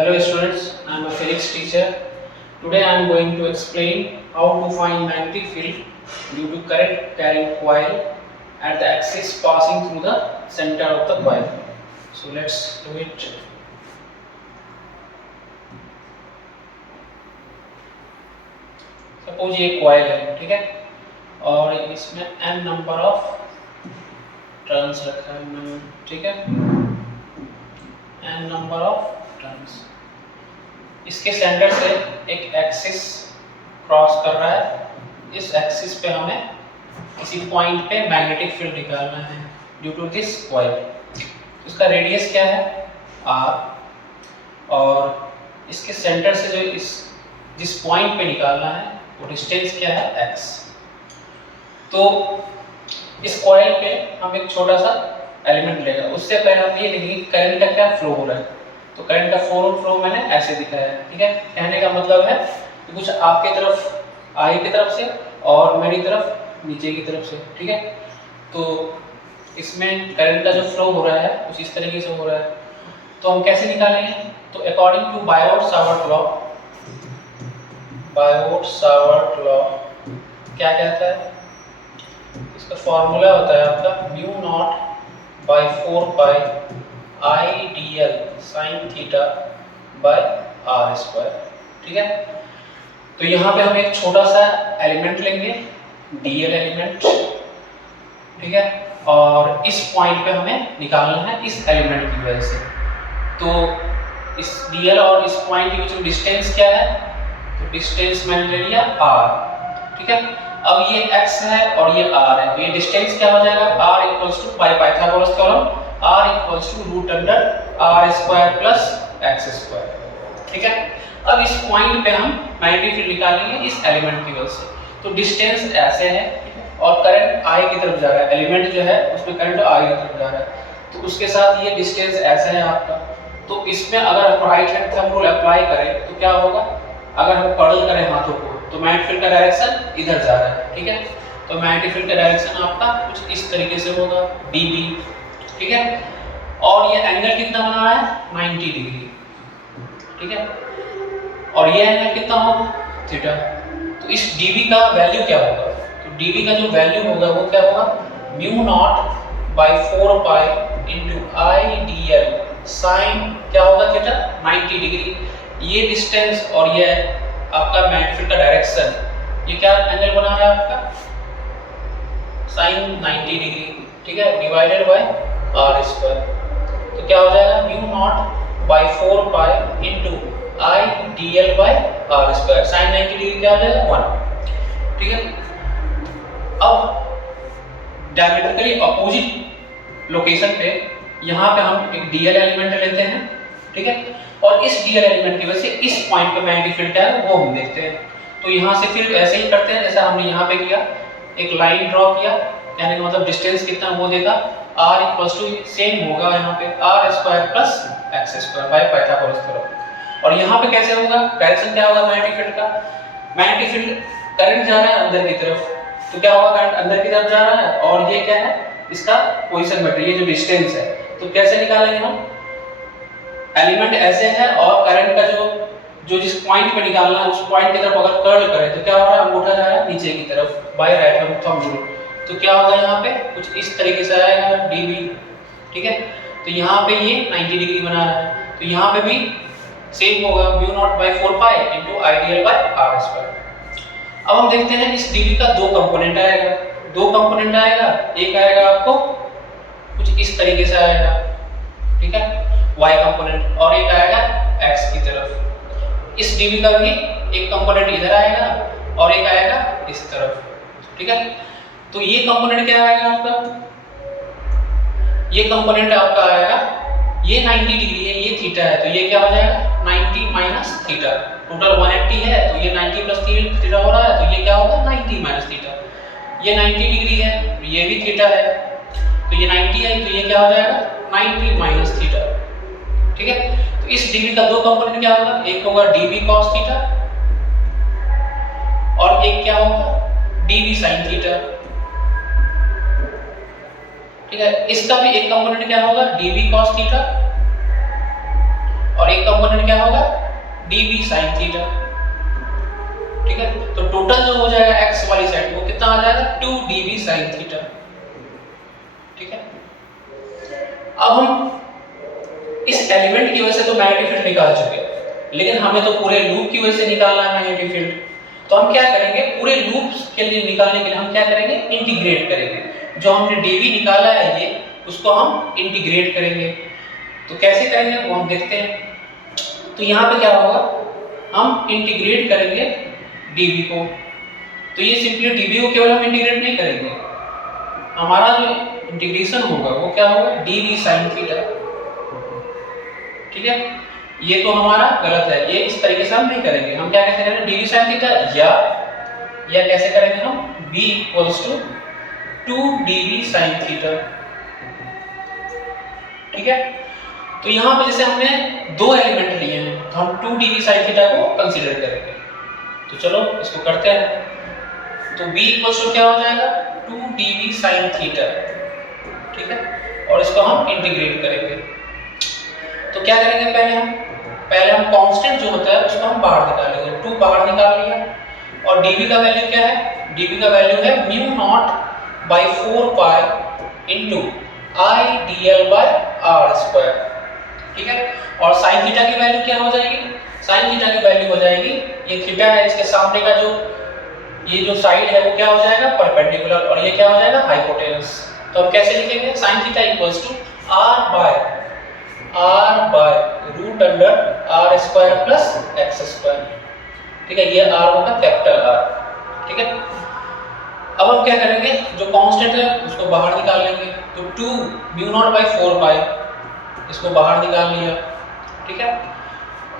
Hello students, I am a physics teacher. Today I am going to explain how to find magnetic field due to current carrying coil at the axis passing through the center of the coil. So let's do it. Suppose ये coil है, ठीक है, और इसमें n number of turns रखा है, ठीक है, n नंबर ऑफ टर्न्स। इसके सेंटर से एक एक्सिस क्रॉस कर रहा है। इस एक्सिस पे हमें किसी पॉइंट पे मैग्नेटिक फील्ड निकालना है ड्यू टू दिस कॉइल। इसका रेडियस क्या है, r, और इसके सेंटर से जो जिस पॉइंट पे निकालना है वो डिस्टेंस क्या है, x। तो इस कॉइल पे हम एक छोटा सा एलिमेंट लेगा। उससे पहले हम ये लिखेंगे करंट का क्या फ्लो हो रहा है। तो करंट का फ्लो मैंने ऐसे दिखाया है, ठीक है। कहने का मतलब है कि कुछ आपके तरफ आगे की तरफ से और मेरी तरफ नीचे की तरफ से, ठीक है। तो इसमें करंट का जो फ्लो हो रहा है कुछ इस तरीके से हो रहा है। तो हम कैसे निकालेंगे, तो अकॉर्डिंग टू बायोट-सावर्ट लॉ क्या कहता है, इसका फॉर्मूला होता है आपका mu not by 4 pi I D L sine theta by R square, ठीक है। तो यहाँ पे हम एक छोटा सा एलिमेंट लेंगे, डीएल एलिमेंट, ठीक है, और इस पॉइंट पे हमें निकालना है इस एलिमेंट की वजह से। तो इस डीएल और इस पॉइंट के बीच में डिस्टेंस क्या है, तो डिस्टेंस मैंने ले लिया r, ठीक है। अब ये x है और ये r है, तो ये डिस्टेंस क्या हो जाएगा, r equals to by Pythagoras theorem r equals to root under r square plus x square, ठीक है। अब इस पॉइंट पे हम मैग्नेटिक फील्ड निकालेंगे इस एलिमेंट की वजह से। तो डिस्टेंस ऐसे है और करंट I की तरफ जा रहा है, एलिमेंट जो है उसमें करंट I की तरफ जा रहा है। तो उसके साथ ये डिस्टेंस ऐसा है आपका। तो इसमें अगर हम right hand thumb rule apply करें तो क्या होगा, अगर हम कर्ल करें हाथों को तो मैग्नेटिक फील्ड का डायरेक्शन इधर जा रहा है, ठीक है। तो मैग्नेटिक फील्ड का डायरेक्शन आपका कुछ इस तरीके से होगा dB, ठीक है। और ये एंगल कितना बना रहा है, 90 डिग्री, ठीक है। और ये एंगल कितना होगा, थीटा। तो इस dB का वैल्यू क्या होगा, तो dB का जो वैल्यू होगा वो क्या होगा, mu not by 4 pi into I D L sign क्या होगा थीटा 90 डिग्री। ये डिस्टेंस और ये आपका मैग्नेटिक फील्ड का डायरेक्शन, ये क्या एंगल बना रहा है आपका, साइन 90 डिग्री, ठीक है, डिवाइडेड बाय आर स्क्वायर। तो क्या हो जाएगा, mu not by 4 pi into I D L by R square, sine 90 degree क्या हो जाएगा 1, ठीक है। अब डायमेट्रिकली अपोजिट लोकेशन पे यहाँ पे हम एक डीएल एलिमेंट लेते हैं, ठीक है, और इस डीएल एलिमेंट की वजह से इस पॉइंट पे मैग्नेटिक फील्ड क्या है वो हम देखते हैं। तो यहाँ से फिर ऐसे ही करते हैं जैसा हमने यहाँ पे किया, एक लाइन ड्रॉ किया, कहने का मतलब डिस्टेंस कितना वो देखा, r इक्वल्स टू सेम होगा यहाँ पे r square plus x square by Pythagoras theorem. और यहाँ पे कैसे होगा, डायरेक्शन क्या होगा मैग्नेटिक फील्ड का, मैग्नेटिक फील्ड करंट जा रहा है अंदर की तरफ, तो क्या होगा, करंट अंदर की तरफ जा रहा है और ये क्या है, इसका पोजीशन वेक्टर, ये जो डिस्टेंस है। तो कैसे निकालेंगे हम, एलिमेंट ऐसे है और करंट का जो जिस पॉइंट पे निकालना है उस पॉइंट की तरफ अगर कर्ल करें तो क्या हो रहा है, अंगूठा जा रहा है नीचे की तरफ by right hand thumb rule. तो क्या होगा, यहाँ पे कुछ इस तरीके से आएगा dB, ठीक है। तो यहाँ पे ये 90 डिग्री बना रहा है, तो यहाँ पे भी सेम होगा, mu not by 4 pi into I D L by R square. अब हम देखते हैं इस dB का दो कंपोनेंट आएगा, एक आएगा आपको कुछ इस तरीके से आएगा, ठीक है, y कंपोनेंट, और एक आएगा x की तरफ। इस dB का भी एक कंपोनेंट इधर आएगा और एक आएगा इस तरफ, ठीक है। तो ये कंपोनेंट क्या आएगा आपका, ये कंपोनेंट आपका आएगा, ये 90 डिग्री है, ये थीटा है, तो ये क्या हो जाएगा 90 माइनस थीटा, टोटल 180 है, तो ये 90 प्लस थीटा हो रहा है, तो ये क्या होगा 90 माइनस थीटा। ये 90 डिग्री है, ये भी थीटा है, तो ये 90 है, तो ये क्या हो जाएगा 90 माइनस थीटा, ठीक है। तो इस dB का दो कंपोनेंट क्या होगा, एक होगा dB cos थीटा और एक क्या होगा dB sin थीटा, ठीक है। इसका भी एक कंपोनेंट क्या होगा dB cos थीटा और एक कंपोनेंट क्या होगा dv sin थीटा। ठीक है, तो टोटल जो हो जाएगा x वाली साइड वो कितना आ जाएगा 2 dv sin थीटा। ठीक है, अब हम इस एलिमेंट की वजह से तो मैग्नेटिक फील्ड निकाल चुके, लेकिन हमें तो पूरे लूप की वजह से निकालना है मैग्नेटिक फील्ड। तो हम क्या करेंगे, पूरे लूप के लिए निकालने के लिए हम क्या करेंगे, इंटीग्रेट करेंगे। जो हमने dv निकाला है ये, उसको हम इंटीग्रेट करेंगे। तो कैसे करेंगे वो हम देखते हैं। तो यहाँ पे क्या होगा, हम इंटीग्रेट करेंगे dv को। तो ये सिंपली dv को केवल हम इंटीग्रेट नहीं करेंगे, हमारा जो इंटीग्रेशन होगा वो क्या होगा dv sin थीटा। ठीक है, ये तो हमारा गलत है, ये इस तरीके से हम नहीं करेंगे। हम क्या कैसे करेंगे dv sin थीटा, या कैसे करेंगे हम b equals to 2 dv sin theta. ठीक है, तो यहाँ पे जैसे हमने दो एलिमेंट लिए हैं तो हम 2 dv sin थीटा को कंसीडर करेंगे। तो चलो इसको करते हैं। तो b इक्वल्स टू क्या हो जाएगा 2 dv sin थीटा। ठीक है, और इसको हम इंटीग्रेट करेंगे। तो क्या करेंगे, पहले हम कांस्टेंट जो होता है उसको हम बाहर निकालेंगे। 2 बाहर निकाल लिया, और dv का वैल्यू क्या है, dv का वैल्यू है mu not by 4 pi into I dl by r square. ठीक है, और sin थीटा की वैल्यू क्या हो जाएगी, sin थीटा की वैल्यू हो जाएगी, ये थीटा है इसके सामने का ये जो साइड है वो क्या हो जाएगा परपेंडिकुलर, और ये क्या हो जाएगा हाइपोटेनस। तो हम कैसे लिखेंगे, sin theta equals to r by root under r square plus x square. ठीक है, ये r होगा कैपिटल R। ठीक है, अब हम क्या करेंगे, जो कांस्टेंट है उसको बाहर निकाल लेंगे। तो 2 म्यू नॉट बाय 4 पाई, इसको बाहर निकाल लिया। ठीक है,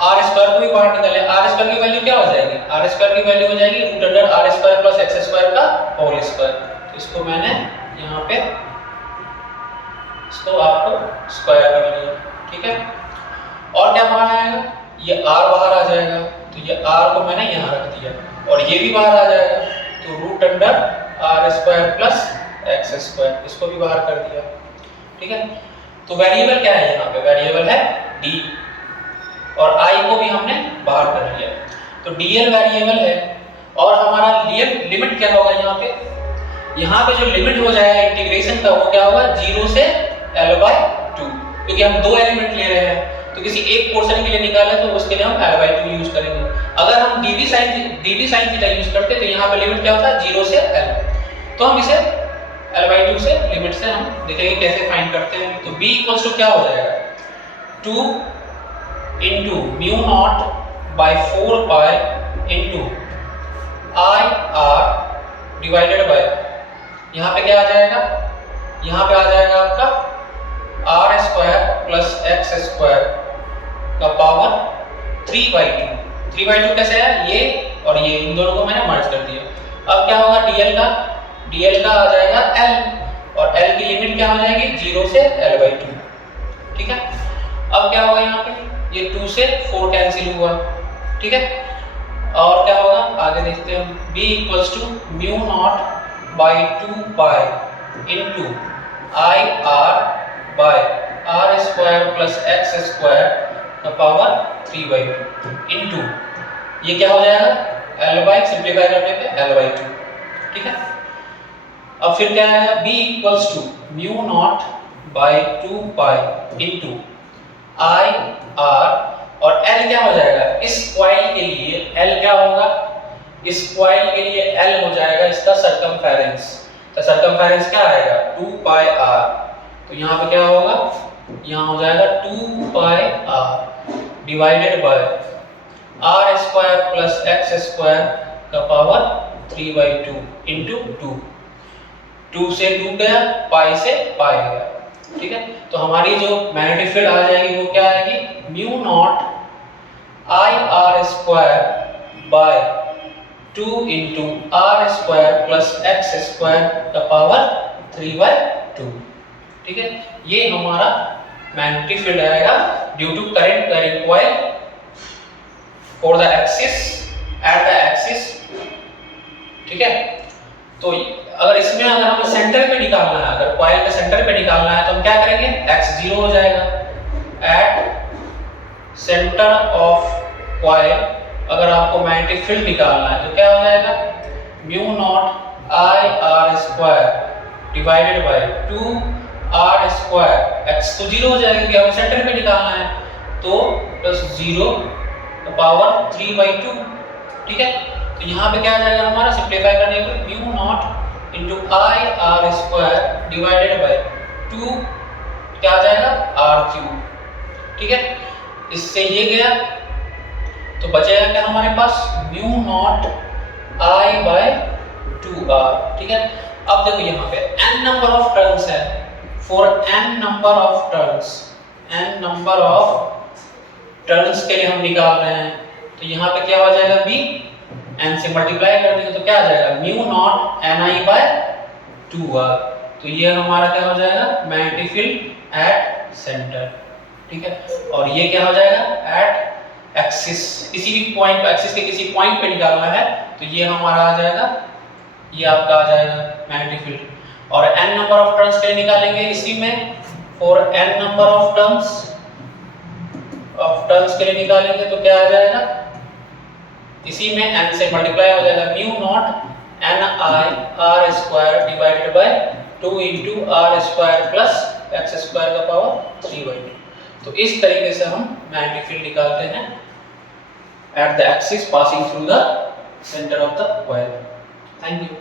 r स्क्वायर को भी बाहर निकाल लिया। r स्क्वायर की वैल्यू क्या हो जाएगी, r स्क्वायर की वैल्यू हो जाएगी root under r square plus x square का होल स्क्वायर। तो इसको मैंने यहाँ पे इसको आपको स्क्वायर कर लिया। ठीक है, और क्या बाहर आएगा, ये r बाहर आ जाएगा, तो ये r को मैंने यहाँ रख दिया, और ये भी बाहर आ जाएगा, तो root under r square plus x square, इसको भी बाहर कर दिया। ठीक है, तो वेरिएबल क्या है, यहाँ पे वेरिएबल है d, और i को भी हमने बाहर कर लिया। तो dl वेरिएबल है, और हमारा लिमिट क्या होगा, यहाँ पे जो लिमिट हो जाएगा इंटीग्रेशन का वो क्या होगा 0 से l/2, क्योंकि हम दो एलिमेंट ले रहे हैं तो किसी एक पोर्शन के लिए निकाले तो उसके लिए हम l/2 यूज करेंगे। अगर हम dv sin थीटा यूज करते तो यहाँ पे लिमिट क्या होता है 0 से l, तो हम इसे l/2 से लिमिट से हम देखेंगे कैसे फाइंड करते हैं। तो b इक्वल्स टू क्या हो जाएगा 2 into mu not by 4 pi into I r divided by, यहाँ पे क्या आ जाएगा, यहाँ पे आ जाएगा आपका r square plus x square का पावर 3/2। 3/2 कैसे है, ये और ये इन दोनों को मैंने मर्ज कर दिया। अब क्या होगा dl का आ जाएगा l, और l की लिमिट क्या हो जाएगी 0 से l/2। ठीक है, अब क्या होगा, यहाँ पे ये 2 से 4 कैंसिल हुआ। ठीक है, और क्या होगा आगे देखते हैं। b equals to mu not by 2 pi into I r by r square plus x square का पावर 3/2 इनटू ये क्या हो जाएगा l/, सिंपलीफाई करने पे l/2। ठीक है, अब फिर क्या आएगा b equals to mu not by 2 pi into I r, और l क्या हो जाएगा, इस कॉइल के लिए l क्या होगा, इस कॉइल के लिए l हो जाएगा इसका सरकमफेरेंस। तो सरकमफेरेंस क्या आएगा 2 पाई r, तो यहाँ पे क्या होगा, यहाँ हो जाएगा 2 पाई r divided bye r square plus x square का पावर 3/2 इनटू 2 से 2 गया, पाई से पाई गया। ठीक है, तो हमारी जो मैग्नेटिक फील्ड आ जाएगी वो क्या आएगी mu not I r square by 2 into r square plus x square का पावर 3/2। ठीक है, ये हमारा मैग्नेटिक फील्ड आएगा due to current carrying coil for the axis at the axis. ठीक है, तो अगर इसमें अगर हमें सेंटर पे निकालना है, अगर कॉइल के सेंटर पे निकालना है तो हम क्या करेंगे x0 हो जाएगा एट सेंटर ऑफ कॉइल अगर आपको मैग्नेटिक फील्ड निकालना है तो क्या हो जाएगा, mu not I R square divided by 2 R square, X तो 0 हो जाएगा क्योंकि हमें सेंटर पे निकालना है, तो प्लस 0 पावर 3/2। ठीक है, तो यहाँ पे क्या आ जाएगा हमारा, सिंप्लीफाई करने पे mu naught into I R square divided by 2 क्या आ जाएगा, आर क्यूब। ठीक है, इससे ये गया तो बचेगा क्या हमारे पास, mu not I bye 2r। ठीक है, अब देखो यहाँ पे n नंबर ऑफ टर्न्स है, for n number of turns, n number of turns के लिए हम निकाल रहे हैं, तो यहाँ पे क्या हो जाएगा, b n से मल्टीप्लाई कर देंगे तो क्या आ जाएगा, mu not ni bye 2r। तो ये हमारा क्या हो जाएगा, मैग्नेटिक फील्ड एट सेंटर। ठीक है, और ये क्या हो जाएगा, एट एक्सिस, किसी भी पॉइंट, एक्सिस के किसी पॉइंट पे निकालना है तो ये हमारा आ जाएगा, ये आपका आ जाएगा मैग्नेटिक फील्ड। और n नंबर ऑफ टर्न्स के लिए निकालेंगे इसी में, for n number of turns के लिए निकालेंगे तो क्या आ जाएगा, इसी में n से मल्टीप्लाई हो जाएगा, mu not ni r square divided by 2 into R square plus X square का पावर 3/2। तो इस तरीके से हम मैग्नेटिक फील्ड निकालते हैं eight the axis passing through the centre of the coil. Thank you.